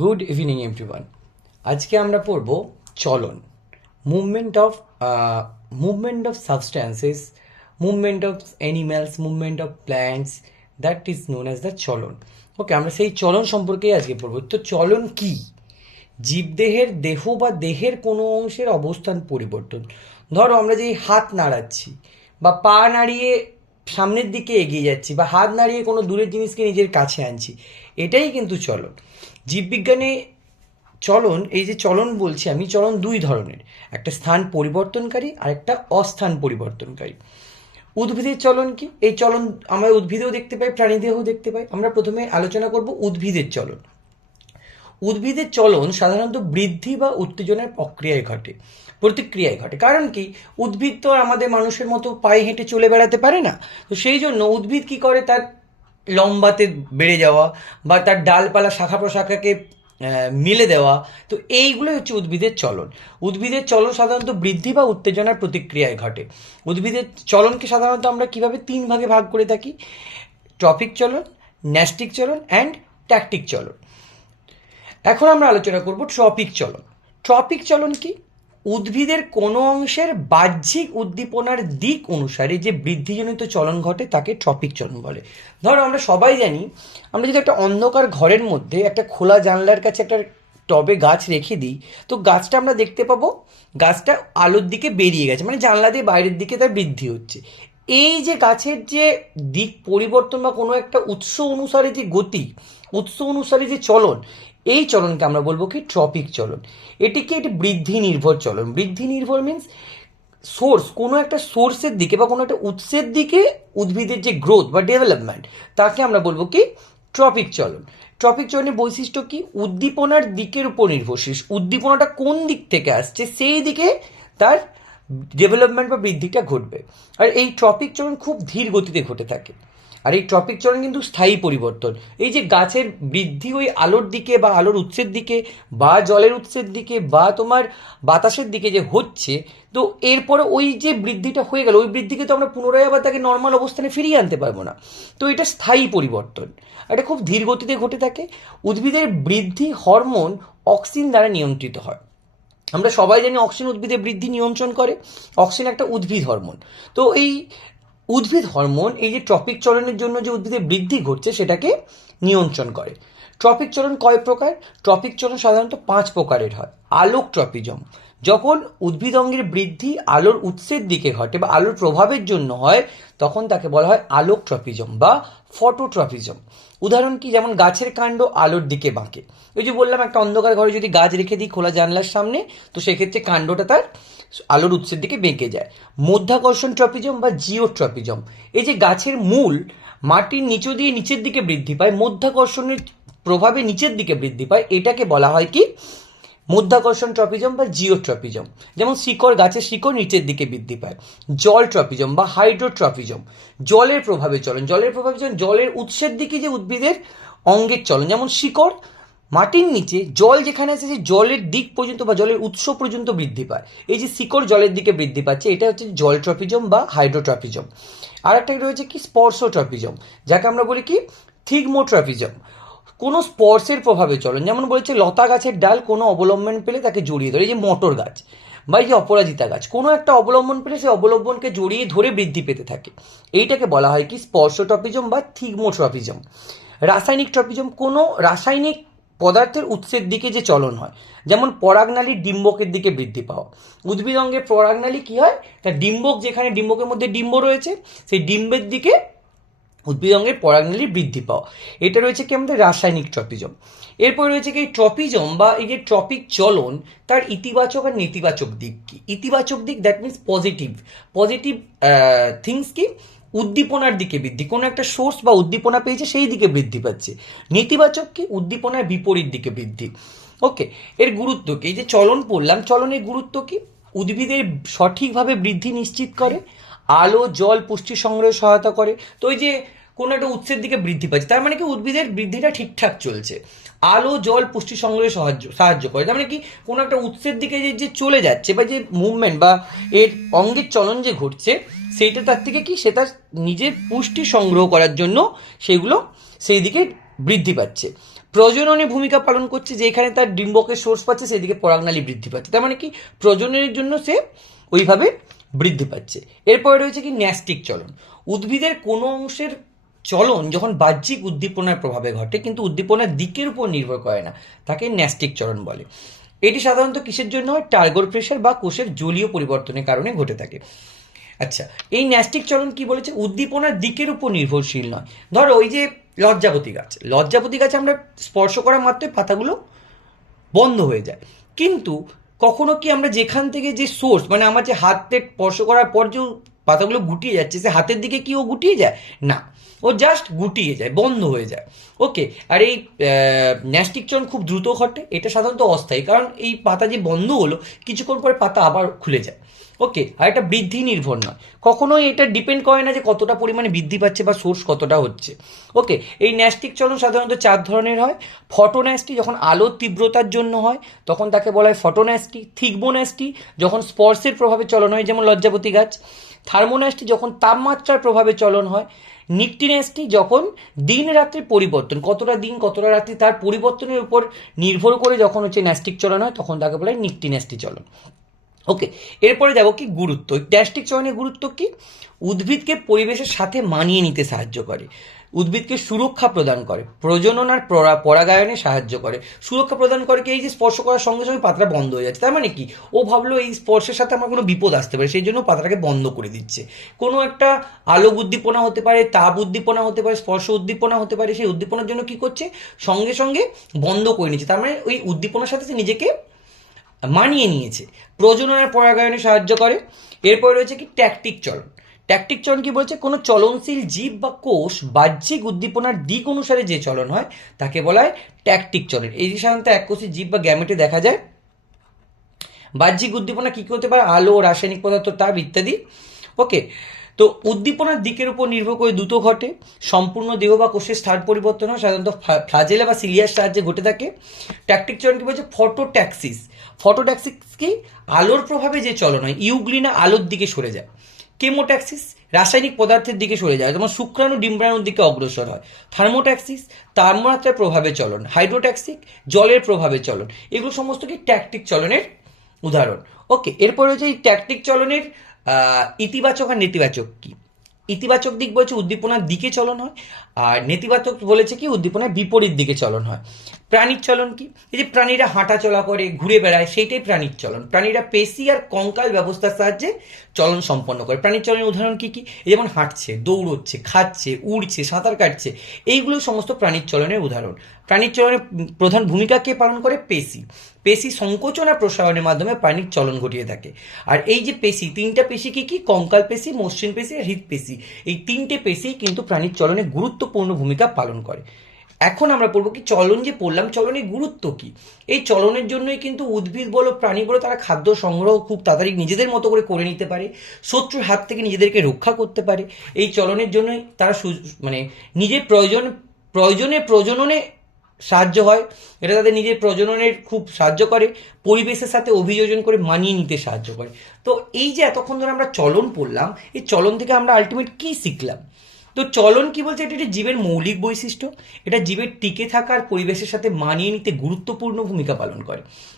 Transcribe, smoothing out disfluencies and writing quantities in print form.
Good evening everyone. আজকে আমরা পড়ব চলন, movement of substances, movement of animals, movement of plants, that is known as the চলন। ওকে, আমরা সেই চলন সম্পর্কেই আজকে পড়ব। তো চলন কি? জীবদেহের দেহ বা দেহের কোনো অংশের অবস্থান পরিবর্তন। ধরো আমরা যে হাত নাড়াচ্ছি বা পা নাড়িয়ে সামনের দিকে এগিয়ে যাচ্ছি বা হাত নাড়িয়ে কোনো দূরের জিনিসকে নিজের কাছে আনছি, এটাই কিন্তু চলন। জীববিজ্ঞানে চলন, এই যে চলন বলছি আমি, চলন দুই ধরনের, একটা স্থান পরিবর্তনকারী আর একটা অস্থান পরিবর্তনকারী। উদ্ভিদের চলন কি? এই চলন আমরা উদ্ভিদেও দেখতে পাই, প্রাণীদেহেও দেখতে পাই। আমরা প্রথমে আলোচনা করব উদ্ভিদের চলন। উদ্ভিদের চলন সাধারণত বৃদ্ধি বা উত্তেজনার প্রতিক্রিয়ায় ঘটে। কারণ কি, উদ্ভিদ তো আর আমাদের মানুষের মতো পায়ে হেঁটে চলে বেড়াতে পারে না। তো সেই জন্য উদ্ভিদ কি করে, তার লম্বাতে বেড়ে যাওয়া বা তার ডালপালা শাখা প্রশাখাকে মিলে দেওয়া, তো এইগুলোই হচ্ছে উদ্ভিদের চলন। উদ্ভিদের চলন সাধারণত বৃদ্ধি বা উত্তেজনার প্রতিক্রিয়ায় ঘটে। উদ্ভিদের চলনকে সাধারণত আমরা কিভাবে তিন ভাগে ভাগ করে থাকি: ট্রপিক চলন, ন্যাস্টিক চলন অ্যান্ড ট্যাকটিক চলন। এখন আমরা আলোচনা করব ট্রপিক চলন। ট্রপিক চলন কি? উদ্ভিদের কোনো অংশের বাহ্যিক উদ্দীপনার দিক অনুসারে যে বৃদ্ধিজনিত চলন ঘটে তাকে ট্রপিক চলন বলে। ধরো আমরা সবাই জানি, আমরা যদি একটা অন্ধকার ঘরের মধ্যে একটা খোলা জানলার কাছে একটা টবে গাছ রেখে দিই, তো গাছটা আমরা দেখতে পাবো গাছটা আলোর দিকে বেরিয়ে গেছে, মানে জানলা দিয়ে বাইরের দিকে তার বৃদ্ধি হচ্ছে। এই যে গাছের যে দিক পরিবর্তন বা কোনো একটা উৎস অনুসারে যে গতি, উৎস অনুসারে যে চলন, এই চলনকে আমরা বলবো কি ট্রপিক চলন। এটি বৃদ্ধি নির্ভর চলন। বৃদ্ধি নির্ভর মিন্স সোর্স, কোনো একটা সোর্সের দিকে বা কোনো একটা উৎসের দিকে উদ্ভিদের যে গ্রোথ বা ডেভেলপমেন্ট, তাকে আমরা বলবো কি ট্রপিক চলন। ট্রপিক চলনের বৈশিষ্ট্য কি? উদ্দীপনার দিকের উপর নির্ভরশীল। উদ্দীপনাটা কোন দিক থেকে আসছে সেই দিকে তার ডেভেলপমেন্ট বা বৃদ্ধিটা ঘটবে। আর এই ট্রপিক চলন খুব ধীর গতিতে ঘটে থাকে। আর এই ট্রপিক চলন কিন্তু স্থায়ী পরিবর্তন। এই যে গাছের বৃদ্ধি ওই আলোর দিকে বা আলোর উৎসের দিকে বা জলের উৎসের দিকে বা তোমার বাতাসের দিকে যে হচ্ছে, তো এরপরে ওই যে বৃদ্ধিটা হয়ে গেল, ওই বৃদ্ধিকে তো আমরা পুনরায় আবার তাকে নর্মাল অবস্থানে ফিরিয়ে আনতে পারবো না। তো এটা স্থায়ী পরিবর্তন, এটা খুব ধীর গতিতে ঘটে থাকে। উদ্ভিদের বৃদ্ধি হরমোন অক্সিন দ্বারা নিয়ন্ত্রিত হয়। আমরা সবাই জানি অক্সিন উদ্ভিদের বৃদ্ধি নিয়ন্ত্রণ করে। অক্সিন একটা উদ্ভিদ হরমোন। তো এই উদ্ভিদ হরমোন এই যে ট্রপিক চলনের জন্য যে উদ্ভিদের বৃদ্ধি ঘটছে সেটাকে নিয়ন্ত্রণ করে। ট্রপিক চলন কয় প্রকার? ট্রপিক চলন সাধারণত 5 প্রকারের হয়। আলোক ট্রপিজম, যখন উদ্ভিদ অঙ্গের বৃদ্ধি আলোর উৎসের দিকে ঘটে বা আলোর প্রভাবের জন্য হয়, তখন তাকে বলা হয় আলোক ট্রপিজম বা ফটোট্রপিজম। উদাহরণ কি? যেমন গাছের কাণ্ড আলোর দিকে বাঁকে। ওই যে বললাম, একটা অন্ধকার ঘরে যদি গাছ রেখে দিই খোলা জানলার সামনে, তো সেক্ষেত্রে কাণ্ডটা তার আলোর উৎসের দিকে বেঁকে যায়। মধ্যাকর্ষণ ট্রপিজম বা জিওট্রপিজম, এই যে গাছের মূল মাটির নিচু দিয়ে নিচের দিকে বৃদ্ধি পায়, মধ্যাকর্ষণের প্রভাবে নিচের দিকে বৃদ্ধি পায়, এটাকে বলা হয় কি মধ্যাকর্ষণ ট্রপিজম বা জিওট্রপিজম। যেমন শিকড়, গাছের শিকড় নিচের দিকে বৃদ্ধি পায়। জল ট্রপিজম বা হাইড্রোট্রপিজম, জলের প্রভাবে চলন। জলের উৎসের দিকে যে উদ্ভিদের অঙ্গের চলন, যেমন শিকড় মাটির নিচে জল যেখানে আছে সেই জলের দিক পর্যন্ত বা জলের উৎস পর্যন্ত বৃদ্ধি পায়। এই যে শিকড় জলের দিকে বৃদ্ধি পাচ্ছে, এটা হচ্ছে জল ট্রপিজম বা হাইড্রোট্রপিজম। আর একটা রয়েছে কি স্পর্শট্রপিজম, যাকে আমরা বলি কি থিগমোট্রপিজম। কোনো স্পর্শের প্রভাবে চলন, যেমন বলেছে লতা গাছের ডাল কোনো অবলম্বন পেলে তাকে জড়িয়ে ধরে। এই যে মটর গাছ বা এই যে অপরাজিতা গাছ, কোনো একটা অবলম্বন পেলে সেই অবলম্বনকে জড়িয়ে ধরে বৃদ্ধি পেতে থাকে। এইটাকে বলা হয় কি স্পর্শট্রপিজম বা থিগমোট্রপিজম। রাসায়নিক ট্রপিজম, কোনো রাসায়নিক পদার্থের উৎসের দিকে যে চলন হয়, যেমন পরাগনালীর ডিম্বকের দিকে বৃদ্ধি পাওয়া। উদ্ভিদ অঙ্গের পরাগনালী কি হয়, তার ডিম্বক, যেখানে ডিম্বকের মধ্যে ডিম্ব রয়েছে সেই ডিম্বের দিকে উদ্ভিদ অঙ্গের পরাগনালীর বৃদ্ধি পাওয়া, এটা রয়েছে কি আমাদের রাসায়নিক ট্রপিজম। এরপর রয়েছে কি ট্রপিজম বা এই যে ট্রপিক চলন, তার ইতিবাচক আর নেতিবাচক দিক কি? ইতিবাচক দিক, that means positive positive things কি, উদ্দীপনার দিকে বৃদ্ধি, কোনো একটা সোর্স বা উদ্দীপনা পেয়েছে সেই দিকে বৃদ্ধি পাচ্ছে। নেতিবাচক কি, উদ্দীপনার বিপরীত দিকে বৃদ্ধি। ওকে, এর গুরুত্ব কি? এই যে চলন পড়লাম, চলনের গুরুত্ব কি? উদ্ভিদের সঠিকভাবে বৃদ্ধি নিশ্চিত করে, আলো জল পুষ্টি সংগ্রহে সহায়তা করে। তো ওই যে কোনো একটা উৎসের দিকে বৃদ্ধি পাচ্ছে, তার মানে কি উদ্ভিদের বৃদ্ধিটা ঠিকঠাক চলছে। আলো জল পুষ্টি সংগ্রহে সাহায্য করে, তার মানে কি কোনো একটা উৎসের দিকে যে চলে যাচ্ছে বা যে মুভমেন্ট বা এর অঙ্গের চলন যে ঘটছে, সেইটা তার থেকে কি সে তার নিজের পুষ্টি সংগ্রহ করার জন্য সেগুলো সেই দিকে বৃদ্ধি পাচ্ছে। প্রজননে ভূমিকা পালন করছে, যেখানে তার ডিম্বকের সোর্স পাচ্ছে সেদিকে পরাগনালী বৃদ্ধি পাচ্ছে, তার মানে কি প্রজননের জন্য সে ওইভাবে বৃদ্ধি পাচ্ছে। এরপরে রয়েছে কি ন্যাস্টিক চলন। উদ্ভিদের কোনো অংশের চলন যখন বাহ্যিক উদ্দীপনার প্রভাবে ঘটে কিন্তু উদ্দীপনার দিকের উপর নির্ভর করে না, তাকে ন্যাস্টিক চলন বলে। এটি সাধারণত কিসের জন্য হয়? টার্গর প্রেশার বা কোষের জলীয় পরিবর্তনের কারণে ঘটে থাকে। আচ্ছা, এই ন্যাস্টিক চলন কি বলেছে? উদ্দীপনার দিকের উপর নির্ভরশীল নয়। ধরো ওই যে লজ্জাপতি গাছ আমরা স্পর্শ করা মাত্রই পাতাগুলো বন্ধ হয়ে যায়, কিন্তু কখনো কি আমরা যেখান থেকে যে সোর্স, মানে আমার যে হাতে স্পর্শ করার পর যে পাতাগুলো গুটিয়ে যাচ্ছে, সে হাতের দিকে কি ও গুটিয়ে যায় না, ও জাস্ট গুটিয়ে যায়, বন্ধ হয়ে যায়। ওকে, আর এই ন্যাস্টিক চলন খুব দ্রুত ঘটে, এটা সাধারণত অস্থায়ী, কারণ এই পাতা যে বন্ধ হলো কিছুক্ষণ পরে পাতা আবার খুলে যায়। ওকে, আর এটা বৃদ্ধি নির্ভর নয়, কখনোই এটা ডিপেন্ড করে না যে কতটা পরিমাণে বৃদ্ধি পাচ্ছে বা সোর্স কতটা হচ্ছে। ওকে, এই ন্যাস্টিক চলন সাধারণত 4 ধরনের হয়। ফটোন্যাস্টি যখন আলোর তীব্রতার জন্য হয় তখন তাকে বলা হয় ফটোন্যাস্টি। থিগমোন্যাস্টি যখন স্পর্শের প্রভাবে চলন হয়, যেমন লজ্জাপতি গাছ। থার্মোন্যাস্টি যখন তাপমাত্রার প্রভাবে চলন হয়। নিকটিন্যাস্টি যখন দিন রাত্রির পরিবর্তন, কতটা দিন কতটা রাত্রি তার পরিবর্তনের উপর নির্ভর করে যখন হচ্ছে ন্যাস্টিক চলন হয় তখন তাকে বলা হয় নিকটিন্যাস্টি চলন। ওকে, এরপরে যাবো কি গুরুত্ব। ন্যাস্টিক চলনের গুরুত্ব কি? উদ্ভিদকে পরিবেশের সাথে মানিয়ে নিতে সাহায্য করে, উদ্ভিদকে সুরক্ষা প্রদান করে, প্রজনন আর পরাগায়নে সাহায্য করে। সুরক্ষা প্রদান করে কি? এই যে স্পর্শ করার সঙ্গে সঙ্গে পাতাটা বন্ধ হয়ে যাচ্ছে, তার মানে কি ও ভাবলো এই স্পর্শের সাথে আমার কোনো বিপদ আসতে পারে, সেই জন্য পাতাটাকে বন্ধ করে দিচ্ছে। কোনো একটা আলোক উদ্দীপনা হতে পারে, তাপ উদ্দীপনা হতে পারে, স্পর্শ উদ্দীপনা হতে পারে, সেই উদ্দীপনার জন্য কি করছে? সঙ্গে সঙ্গে বন্ধ করে নিচ্ছে, তার মানে ওই উদ্দীপনার সাথে সে নিজেকে মানিয়ে নিয়েছে। প্রজনন আর পরাগায়নে সাহায্য করে। এরপরে রয়েছে কি ট্যাকটিক চলন। ট্যাকটিক চলন কি বলছে? কোনো চলনশীল জীব বা কোষ বাহ্যিক উদ্দীপনার দিক অনুসারে যে চলন হয় তাকে বলা হয় ট্যাকটিক চলন। এই যে সাধারণত এককোষী জীব বা গ্যামেটে দেখা যায়। বাহ্যিক উদ্দীপনা কী কী হতে পারে? আলো, রাসায়নিক পদার্থ, তাপ ইত্যাদি। ওকে, তো উদ্দীপনার দিকের উপর নির্ভর করে দ্রুত ঘটে। সম্পূর্ণ দেহ বা কোষের স্থান পরিবর্তন হয়, সাধারণত ফ্লাজেলা বা সিলিয়ার সাহায্যে ঘটে থাকে। ট্যাকটিক চলন কি বলছে? ফটোট্যাক্সিস। ফটোট্যাক্সিস কি? আলোর প্রভাবে যে চলন হয়, ইউগ্লিনা আলোর দিকে সরে যায়। কেমোট্যাক্সিস রাসায়নিক পদার্থের দিকে সরে যায়, যেমন শুক্রাণু ডিম্বাণুর দিকে অগ্রসর হয়। থার্মোট্যাক্সিস তাপমাত্রার প্রভাবে চলন। হাইড্রোট্যাক্সিক জলের প্রভাবে চলন। এগুলো সমস্ত কি ট্যাকটিক চলনের উদাহরণ। ওকে, এরপরে হচ্ছে এই ট্যাকটিক চলনের ইতিবাচক আর নেতিবাচক কি? ইতিবাচক দিক বলছে উদ্দীপনার দিকে চলন হয়, আর নেতিবাচক বলেছে কি উদ্দীপনার বিপরীত দিকে চলন হয়। প্রাণীর চলন কি? এই যে প্রাণীরা হাঁটা চলা করে, ঘুরে বেড়ায়, সেইটাই প্রাণীর চলন। প্রাণীরা পেশি আর কঙ্কাল ব্যবস্থার সাহায্যে চলন সম্পন্ন করে। প্রাণীর চলনের উদাহরণ কি কি? এই যেমন হাঁটছে, দৌড়চ্ছে, খাচ্ছে, উড়ছে, সাঁতার কাটছে, এইগুলো সমস্ত প্রাণীর চলনের উদাহরণ। প্রাণীর চলনের প্রধান ভূমিকা কে পালন করে? পেশি। পেশি সংকোচন আর প্রসারণের মাধ্যমে প্রাণীর চলন ঘটিয়ে থাকে। আর এই যে পেশি, 3টা পেশি কি কি? কঙ্কাল পেশি, মসৃণ পেশি আর হৃৎপেশি। এই 3টে পেশি কিন্তু প্রাণীর চলনে গুরুত্বপূর্ণ ভূমিকা পালন করে। এখন আমরা পড়বো কি চলন যে পড়লাম, চলনের গুরুত্ব কি। এই চলনের জন্যই কিন্তু উদ্ভিদ বলো প্রাণী বলো তারা খাদ্য সংগ্রহ খুব তাড়াতাড়ি নিজেদের মতো করে নিতে পারে, শত্রুর হাত থেকে নিজেদেরকে রক্ষা করতে পারে। এই চলনের জন্যই তারা মানে নিজের প্রয়োজনে প্রজননে সাহায্য হয়, এটা তাদের নিজের প্রজননের খুব সাহায্য করে, পরিবেশের সাথে অভিযোজন করে মানিয়ে নিতে সাহায্য করে। তো এই যে এতক্ষণ ধরে আমরা চলন পড়লাম, এই চলন থেকে আমরা আলটিমেট কী শিখলাম? তো চলন কি বলছে? এটা একটি জীবের মৌলিক বৈশিষ্ট্য, এটা জীবের টিকে থাকার পরিবেশের সাথে মানিয়ে নিতে গুরুত্বপূর্ণ ভূমিকা পালন করে।